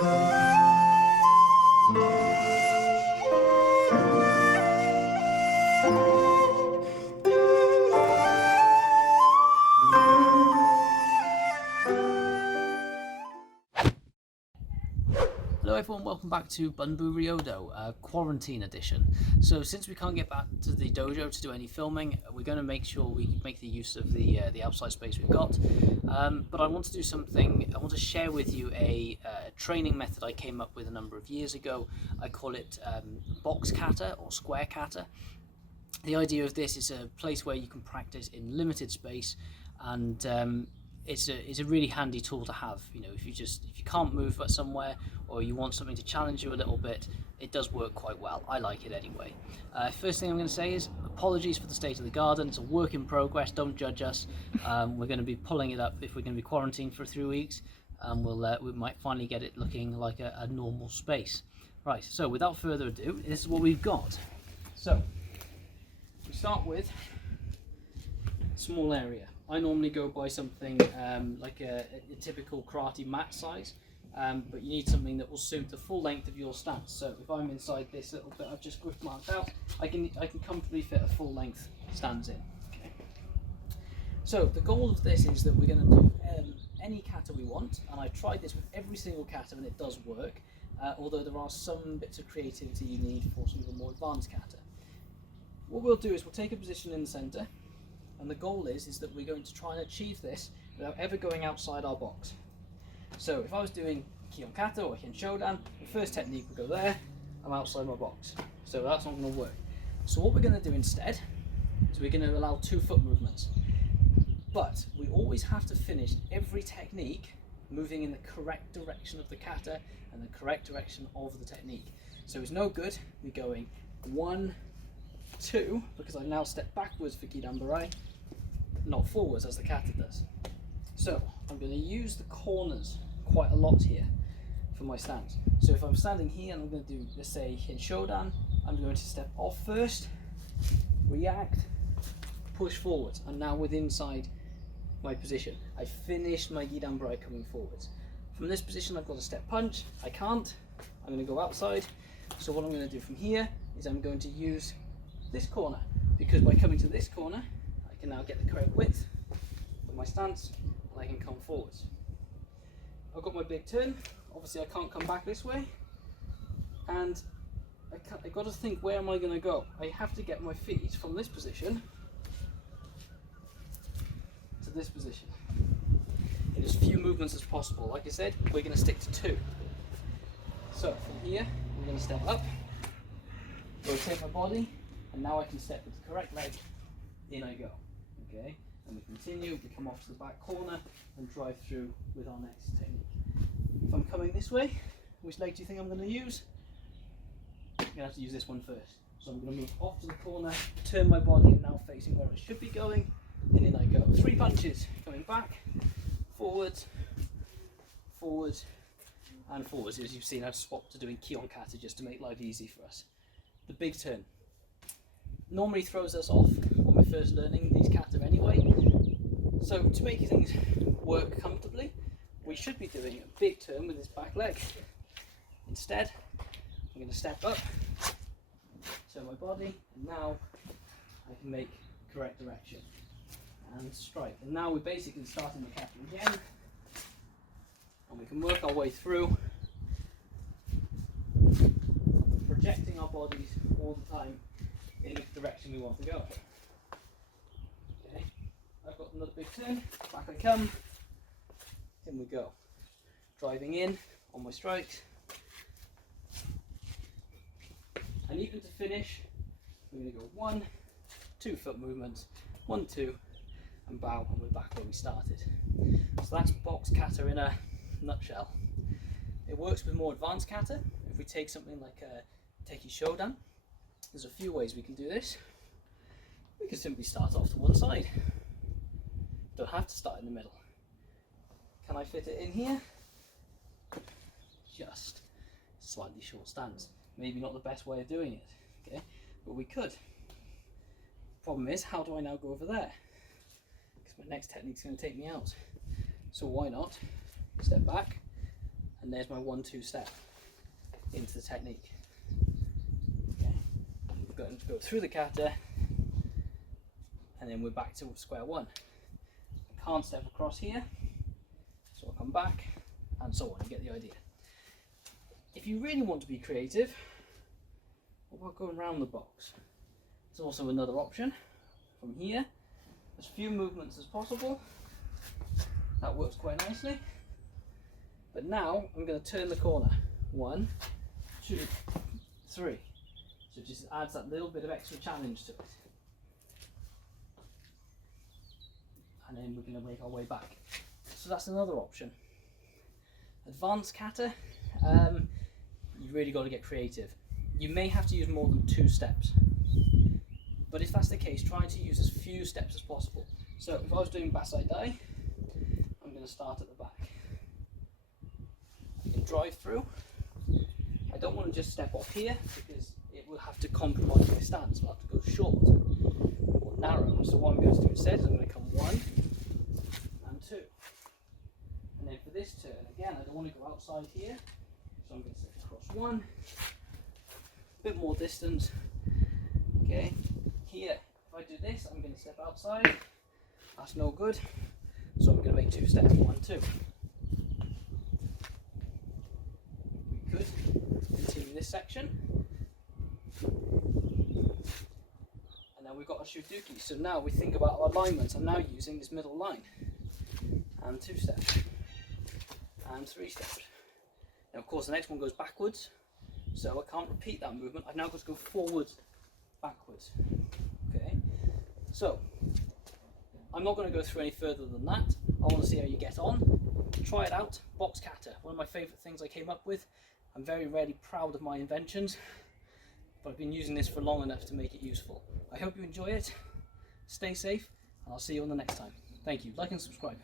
Hello everyone, welcome back to Bunbu Ryodo, quarantine edition. So since we can't get back to the dojo to do any filming, we're going to make sure we make the use of the outside space we've got. But I want to do something, I want to share with you a training method I came up with a number of years ago. I call it box kata or square kata. The idea of this is a place where you can practice in limited space, and it's a really handy tool to have. You know, if you can't move somewhere, or you want something to challenge you a little bit, it does work quite well. I like it anyway. First thing I'm going to say is apologies for the state of the garden. It's a work in progress. Don't judge us. We're going to be pulling it up if we're going to be quarantined for 3 weeks. We might finally get it looking like a normal space. Right. So without further ado, this is what we've got. So we start with a small area. I normally go by something like a typical karate mat size, but you need something that will suit the full length of your stance. So if I'm inside this little bit I've just grip marked out, I can comfortably fit a full length stance in. Okay. So the goal of this is that we're going to do any kata we want, and I've tried this with every single kata and it does work, although there are some bits of creativity you need for some of the more advanced kata. What we'll do is we'll take a position in the center, and the goal is that we're going to try and achieve this without ever going outside our box. So if I was doing Kion Kata or Hien Shodan, the first technique would go there, I'm outside my box. So that's not going to work. So what we're going to do instead is we're going to allow 2 foot movements. But we always have to finish every technique moving in the correct direction of the kata and the correct direction of the technique. So it's no good me going 1, 2, because I've now stepped backwards for Gidan-Barai, not forwards as the kata does. So I'm going to use the corners quite a lot here for my stance. So if I'm standing here and I'm going to do, let's say, Hien Shodan, I'm going to step off first, react, push forwards. I'm now inside my position. I finished my Gidan-Barai coming forwards. From this position I've got a step punch. I can't. I'm going to go outside. So what I'm going to do from here is I'm going to use this corner, because by coming to this corner I can now get the correct width for my stance and I can come forwards. I've got my big turn. Obviously I can't come back this way, and I got to think, where am I going to go? I have to get my feet from this position to this position in as few movements as possible. Like I said, we're going to stick to 2. So from here we're going to step up, rotate my body, and now I can step with the correct leg, in I go. Okay, and we continue, we come off to the back corner and drive through with our next technique. If I'm coming this way, which leg do you think I'm going to use? I'm going to have to use this one first. So I'm going to move off to the corner, turn my body, and now facing where I should be going, and in I go. 3 punches, coming back, forwards, forwards, and forwards. As you've seen, I've swapped to doing Kion Kata just to make life easy for us. The big turn normally throws us off when we're first learning these kata anyway. So to make things work comfortably, we should be doing a big turn with this back leg. Instead, I'm going to step up, turn my body, and now I can make correct direction and strike. And now we're basically starting the kata again, and we can work our way through. We're projecting our bodies all the time in the direction we want to go. Okay, I've got another big turn, back I come, in we go. Driving in on my strikes. And even to finish, we're going to go 1, 2 foot movements, 1, 2, and bow, and we're back where we started. So that's box kata in a nutshell. It works with more advanced kata. If we take something like a Teki Shodan, there's a few ways we can do this. We can simply start off to one side. Don't have to start in the middle. Can I fit it in here? Just slightly short stance. Maybe not the best way of doing it, okay? But we could. Problem is, how do I now go over there? Because my next technique is going to take me out. So why not step back and and there's my 1-2 step into the technique. Okay, we're going to go through the kata, and then we're back to square one. I can't step across here, so I'll come back, and so on. You get the idea. If you really want to be creative, what about going around the box? There's also another option. From here, as few movements as possible. That works quite nicely. But now I'm going to turn the corner. 1, 2, 3. So it just adds that little bit of extra challenge to it. And then we're going to make our way back. So that's another option. Advanced kata, you really got to get creative. You may have to use more than 2 steps. But if that's the case, try to use as few steps as possible. So if I was doing basai dai, I'm going to start at the back. I can drive through. I don't want to just step off here because it will have to compromise my stance. I'll have to go short or narrow. So what I'm going to do instead is I'm going to come 1 and 2. And then for this turn, again, I don't want to go outside here. So I'm going to step across 1, a bit more distance. Okay. Here, if I do this, I'm going to step outside. That's no good. So I'm going to make 2 steps, 1, 2. We could continue this section. And now we've got a shuduki. So now we think about our alignments. I'm now using this middle line. And 2 steps. And 3 steps. Now of course the next one goes backwards. So I can't repeat that movement. I've now got to go forwards, backwards. Okay, so I'm not going to go through any further than that. I want to see how you get on. Try it out. Box kata, one of my favourite things I came up with. I'm very rarely proud of my inventions, but I've been using this for long enough to make it useful. I hope you enjoy it. Stay safe, and I'll see you on the next time. Thank you. Like and subscribe.